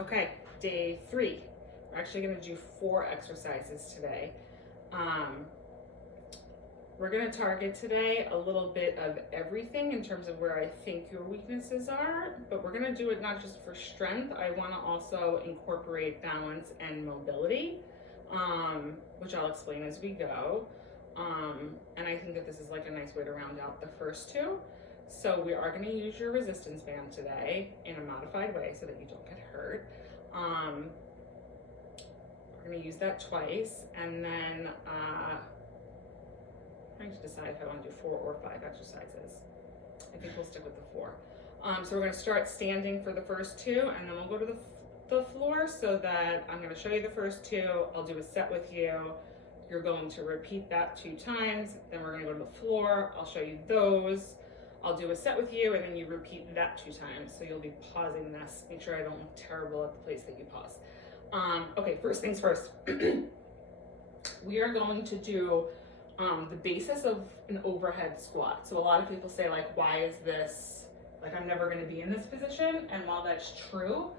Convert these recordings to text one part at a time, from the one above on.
Okay, day 3. We're actually gonna do 4 exercises today. We're gonna target today a little bit of everything in terms of where I think your weaknesses are, but we're gonna do it not just for strength. I wanna also incorporate balance and mobility, which I'll explain as we go. And I think that this is like a nice way to round out the first 2. So we are gonna use your resistance band today in a modified way so that you don't get hurt. We're gonna use that twice, and then trying to decide if I want to do 4 or 5 exercises. I think we'll stick with the 4. So we're going to start standing for the first 2, and then we'll go to the floor, so that I'm going to show you the first 2. I'll do a set with you. You're going to repeat that 2 times. Then we're going to go to the floor. I'll show you those. I'll do a set with you, and then you repeat that 2 times. So you'll be pausing this. Make sure I don't look terrible at the place that you pause. Okay, first things first. We are going to do the basis of an overhead squat. So a lot of people say, like, why is this, like, I'm never going to be in this position? And while that's true,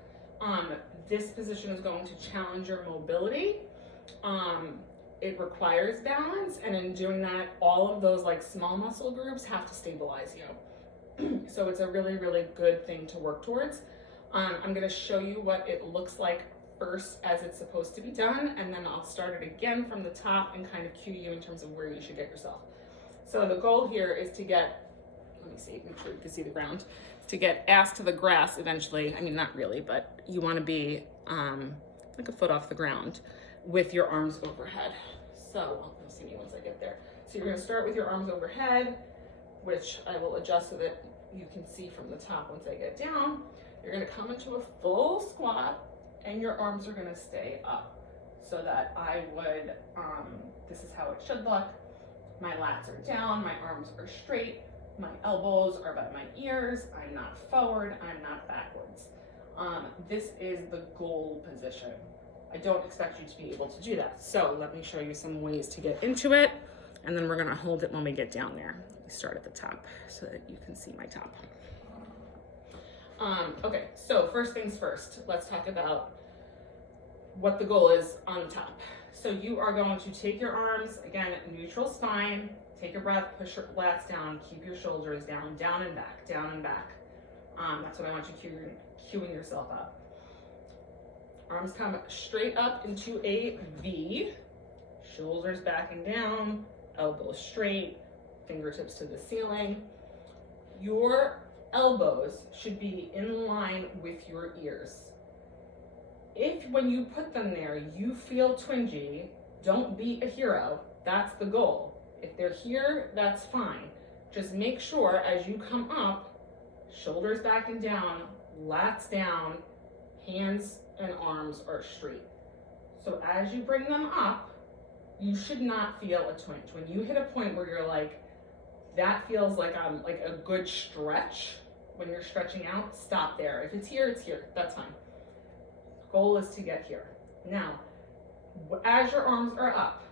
this position is going to challenge your mobility. It requires balance, and in doing that, all of those like small muscle groups have to stabilize you. So it's a really, really good thing to work towards. I'm going to show you what it looks like first as it's supposed to be done, and then I'll start it again from the top and kind of cue you in terms of where you should get yourself. So the goal here is to get, let me see, make sure you can see the ground, to get ass to the grass eventually. I mean, not really, but you want to be like a foot off the ground with your arms overhead. So you'll see me once I get there. So you're going to start with your arms overhead, which I will adjust so that you can see from the top once I get down. You're going to come into a full squat, and your arms are going to stay up, so that I would, this is how it should look. My lats are down, my arms are straight, my elbows are by my ears, I'm not forward, I'm not backwards. This is the goal position. I don't expect you to be able to do that. So let me show you some ways to get into it, and then we're going to hold it when we get down there. We start at the top so that you can see my top. Okay, so first things first, let's talk about what the goal is on the top. So you are going to take your arms, again, neutral spine, take a breath, push your lats down, keep your shoulders down, down and back, down and back. That's what I want you cueing yourself up. Arms come straight up into a V, shoulders back and down, elbows straight, fingertips to the ceiling. Your elbows should be in line with your ears. If when you put them there, you feel twingy, don't be a hero. That's the goal. If they're here, that's fine. Just make sure as you come up, shoulders back and down, lats down, hands and arms are straight. So as you bring them up, you should not feel a twinge. When you hit a point where you're like, that feels like I'm like a good stretch, when you're stretching out, stop there. If it's here, that's fine. Goal is to get here. Now, as your arms are up,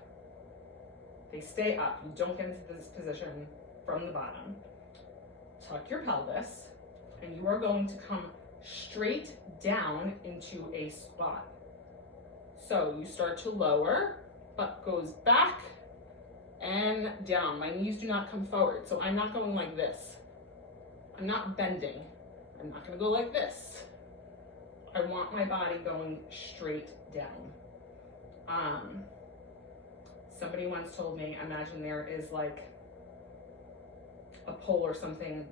they stay up. You don't get into this position from the bottom. Tuck your pelvis, and you are going to come straight down into a squat. So you start to lower, butt goes back and down. My knees do not come forward, so I'm not going like this. I'm not bending. I'm not going to go like this. I want my body going straight down. Somebody once told me, imagine there is like a pole or something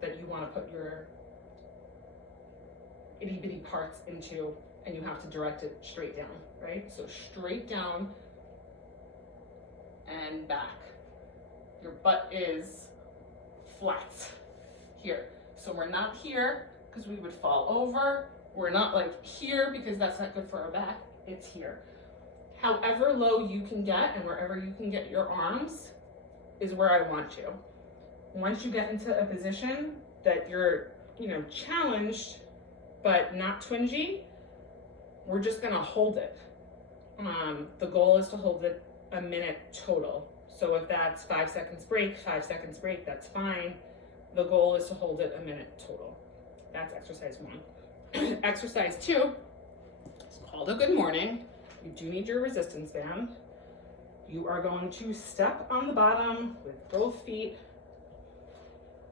that you want to put your itty bitty parts into, and you have to direct it straight down, right? So straight down and back. Your butt is flat here. So we're not here because we would fall over. We're not like here because that's not good for our back. It's here. However low you can get and wherever you can get your arms is where I want you. Once you get into a position that you're, challenged but not twingy, we're just gonna hold it. The goal is to hold it a minute total. So if that's 5 seconds break, that's fine. The goal is to hold it a minute total. That's exercise 1. Exercise 2 is called a good morning. You do need your resistance band. You are going to step on the bottom with both feet.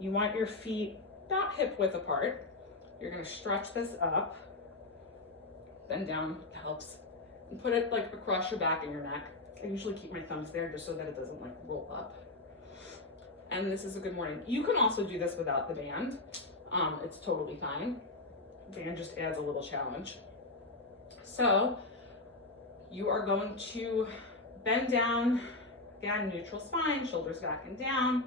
You want your feet about hip width apart. You're gonna stretch this up, bend down, helps, and put it like across your back and your neck. I usually keep my thumbs there just so that it doesn't like roll up. And this is a good morning. You can also do this without the band. It's totally fine. The band just adds a little challenge. So you are going to bend down, again, neutral spine, shoulders back and down.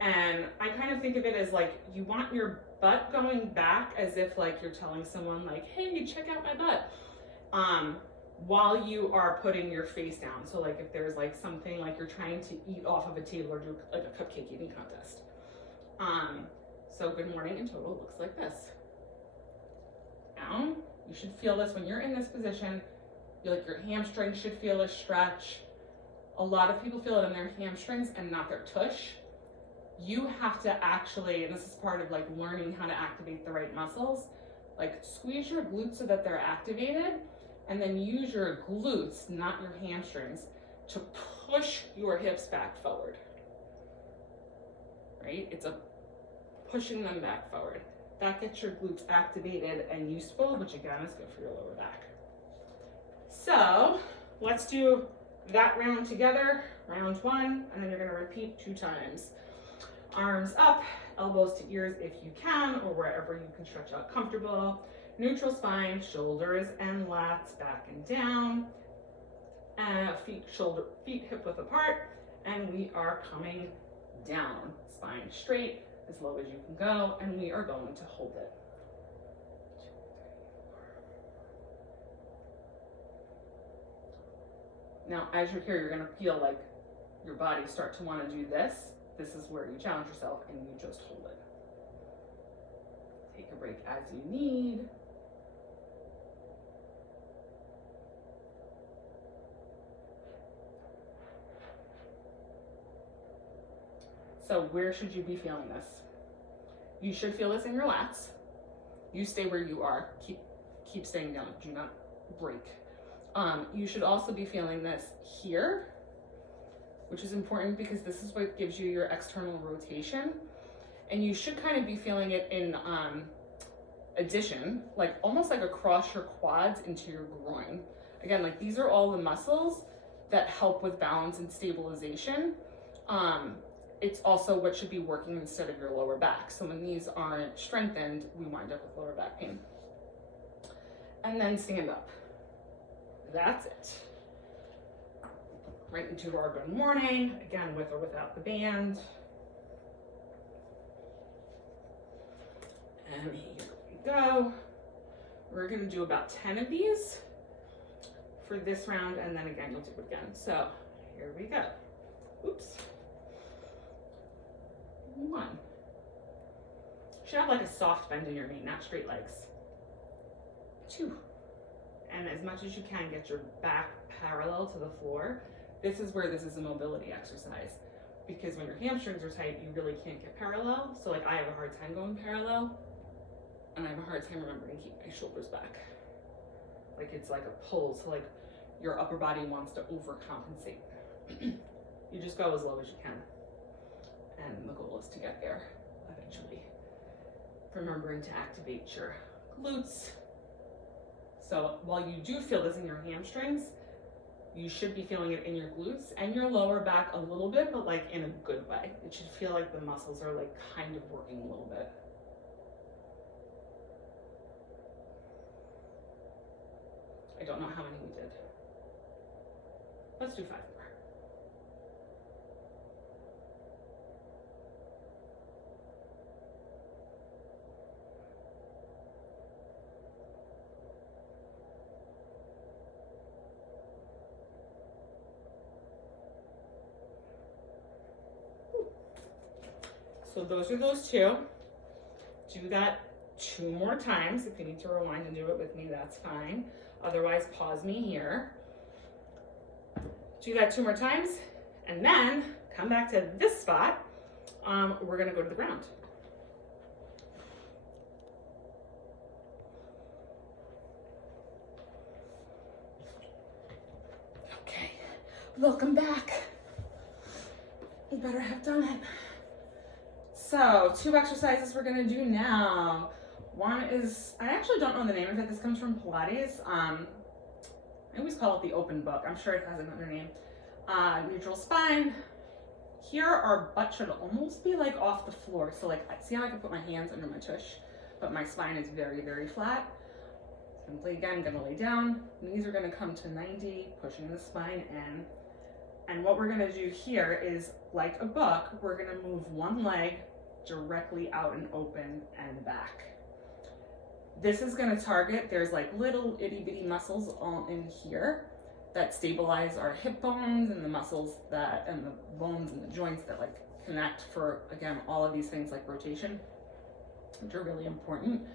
And I kind of think of it as like, you want your butt going back as if like you're telling someone like, hey, check out my butt. While you are putting your face down. So like if there's like something like you're trying to eat off of a table or do like a cupcake eating contest. So good morning in total looks like this. Down, you should feel this when you're in this position. Feel like your hamstrings should feel a stretch. A lot of people feel it in their hamstrings and not their tush. You have to actually, and this is part of like learning how to activate the right muscles, like squeeze your glutes so that they're activated, and then use your glutes, not your hamstrings, to push your hips back forward, right? It's a pushing them back forward. That gets your glutes activated and useful, which again is good for your lower back. So let's do that round together, round 1, and then you're gonna repeat 2 times. Arms up, elbows to ears if you can, or wherever you can stretch out comfortable. Neutral spine, shoulders and lats back and down. Feet hip width apart, and we are coming down. Spine straight, as low as you can go, and we are going to hold it. 2, 3, 4. Now, as you're here, you're gonna feel like your body start to wanna do this. This is where you challenge yourself and you just hold it. Take a break as you need. So where should you be feeling this? You should feel this in your lats. You stay where you are. Keep staying down. Do not break. You should also be feeling this here, which is important because this is what gives you your external rotation. And you should kind of be feeling it in addition, like almost like across your quads into your groin. Again, like these are all the muscles that help with balance and stabilization. It's also what should be working instead of your lower back. So when these aren't strengthened, we wind up with lower back pain. And then stand up. That's it. Right into our good morning, again, with or without the band. And here we go. We're gonna do about 10 of these for this round, and then again, you'll do it again. So here we go. Oops. 1. You should have like a soft bend in your knee, not straight legs. 2. And as much as you can, get your back parallel to the floor. This is where this is a mobility exercise, because when your hamstrings are tight, you really can't get parallel. So like I have a hard time going parallel, and I have a hard time remembering to keep my shoulders back. Like it's like a pull, so like your upper body wants to overcompensate. You just go as low as you can. And the goal is to get there eventually. Remembering to activate your glutes. So while you do feel this in your hamstrings, you should be feeling it in your glutes and your lower back a little bit, but like in a good way. It should feel like the muscles are like kind of working a little bit. I don't know how many we did. Let's do 5 more. So those are those 2. Do that 2 more times. If you need to rewind and do it with me, that's fine. Otherwise, pause me here. Do that 2 more times, and then come back to this spot. We're gonna go to the ground. Welcome back. You better have done it. So 2 exercises we're gonna do now. One is, I actually don't know the name of it. This comes from Pilates. I always call it the open book. I'm sure it has another name. Neutral spine. Here our butt should almost be like off the floor. So like, see how I can put my hands under my tush, but my spine is very, very flat. Simply again, gonna lay down. Knees are gonna come to 90, pushing the spine in. And what we're gonna do here is, like a book, we're gonna move one leg directly out and open and back. This is gonna target, there's like little itty bitty muscles all in here that stabilize our hip bones and the muscles that, and the bones and the joints that like connect for, again, all of these things like rotation, which are really important.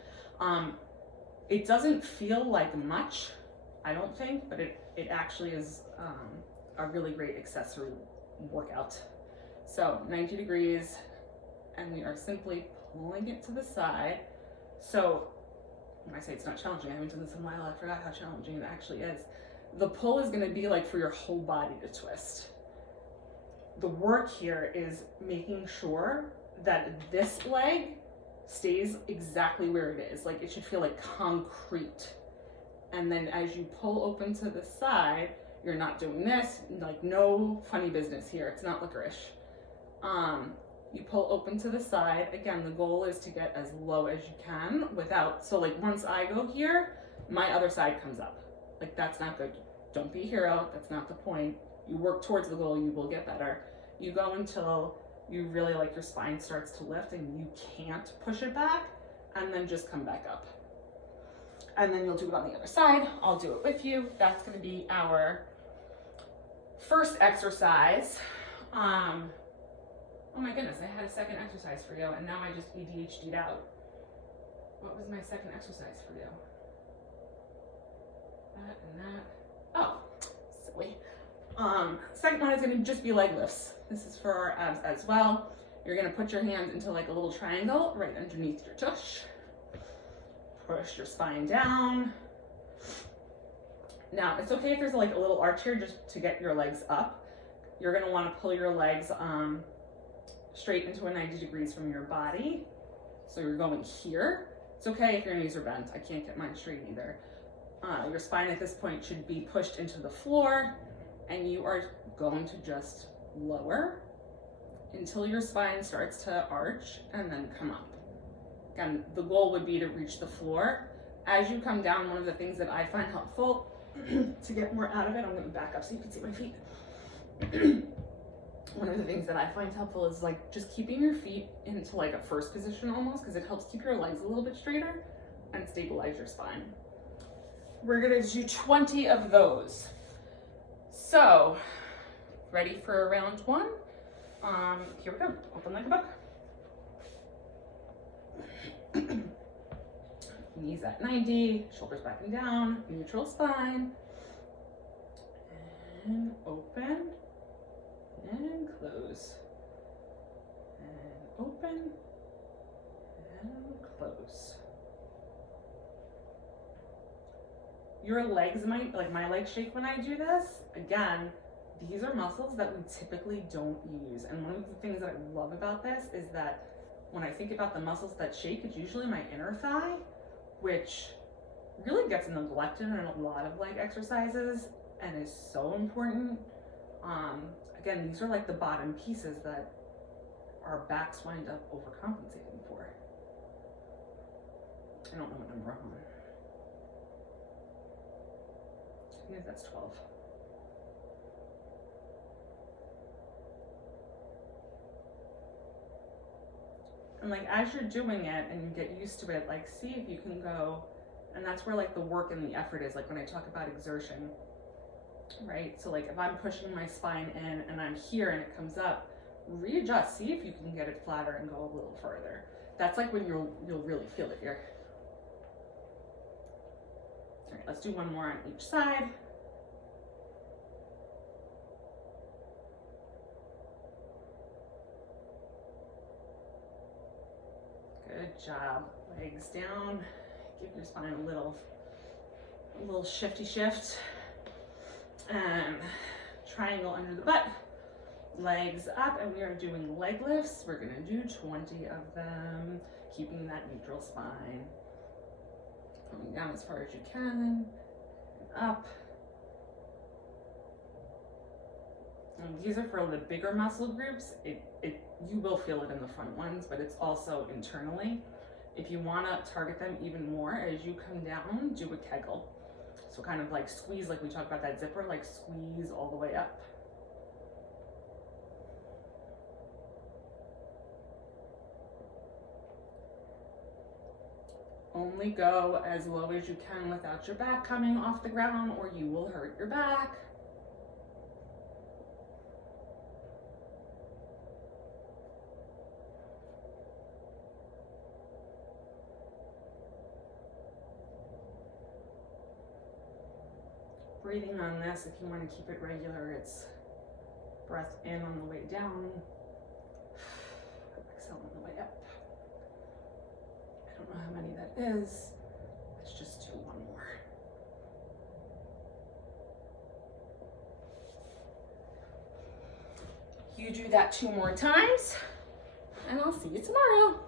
It doesn't feel like much, I don't think, but it actually is a really great accessory workout. So 90 degrees, and we are simply pulling it to the side. So when I say it's not challenging, I haven't done this in a while, I forgot how challenging it actually is. The pull is gonna be like for your whole body to twist. The work here is making sure that this leg stays exactly where it is. Like it should feel like concrete. And then as you pull open to the side, you're not doing this, like no funny business here. It's not licorice. You pull open to the side. Again, the goal is to get as low as you can without, so like once I go here, my other side comes up. Like that's not good. Don't be a hero, that's not the point. You work towards the goal, you will get better. You go until you really like your spine starts to lift and you can't push it back, and then just come back up. And then you'll do it on the other side. I'll do it with you. That's gonna be our first exercise. Oh my goodness, I had a second exercise for you and now I just ADHD'd out. What was my second exercise for you? That and that. Oh, silly. Second one is gonna just be leg lifts. This is for our abs as well. You're gonna put your hands into like a little triangle right underneath your tush. Push your spine down. Now, it's okay if there's like a little arch here just to get your legs up. You're gonna wanna pull your legs straight into a 90 degrees from your body. So you're going here. It's okay if your knees are bent. I can't get mine straight either. Your spine at this point should be pushed into the floor, and you are going to just lower until your spine starts to arch and then come up. Again, the goal would be to reach the floor. As you come down, one of the things that I find helpful to get more out of it, I'm gonna back up so you can see my feet. One of the things that I find helpful is like just keeping your feet into like a first position almost, because it helps keep your legs a little bit straighter and stabilize your spine. We're gonna do 20 of those. So, ready for round one? Here we go, open like a book. Knees at 90, shoulders back and down, neutral spine. And open, and close. And open, and close. Your legs might, like my legs shake when I do this. Again, these are muscles that we typically don't use. And one of the things that I love about this is that when I think about the muscles that shake, it's usually my inner thigh, which really gets neglected in a lot of leg exercises and is so important. Again, these are like the bottom pieces that our backs wind up overcompensating for. I don't know what number I'm on. I think that's 12. And like as you're doing it and you get used to it, like see if you can go, and that's where like the work and the effort is, like when I talk about exertion, right? So like if I'm pushing my spine in and I'm here and it comes up, readjust, see if you can get it flatter and go a little further. That's like when you'll really feel it here. All right, let's do one more on each side. Good job. Legs down. Give your spine a little shifty shift. And triangle under the butt, legs up, and we are doing leg lifts. We're gonna do 20 of them, keeping that neutral spine. Coming down as far as you can, up. And these are for the bigger muscle groups. You will feel it in the front ones, but it's also internally. If you wanna target them even more, as you come down, do a kegel. So kind of like squeeze, like we talked about that zipper, like squeeze all the way up. Only go as low as you can without your back coming off the ground, or you will hurt your back. Breathing on this, if you want to keep it regular, it's breath in on the way down, exhale on the way up. I don't know how many that is. Let's just do one more. You do that 2 more times, and I'll see you tomorrow.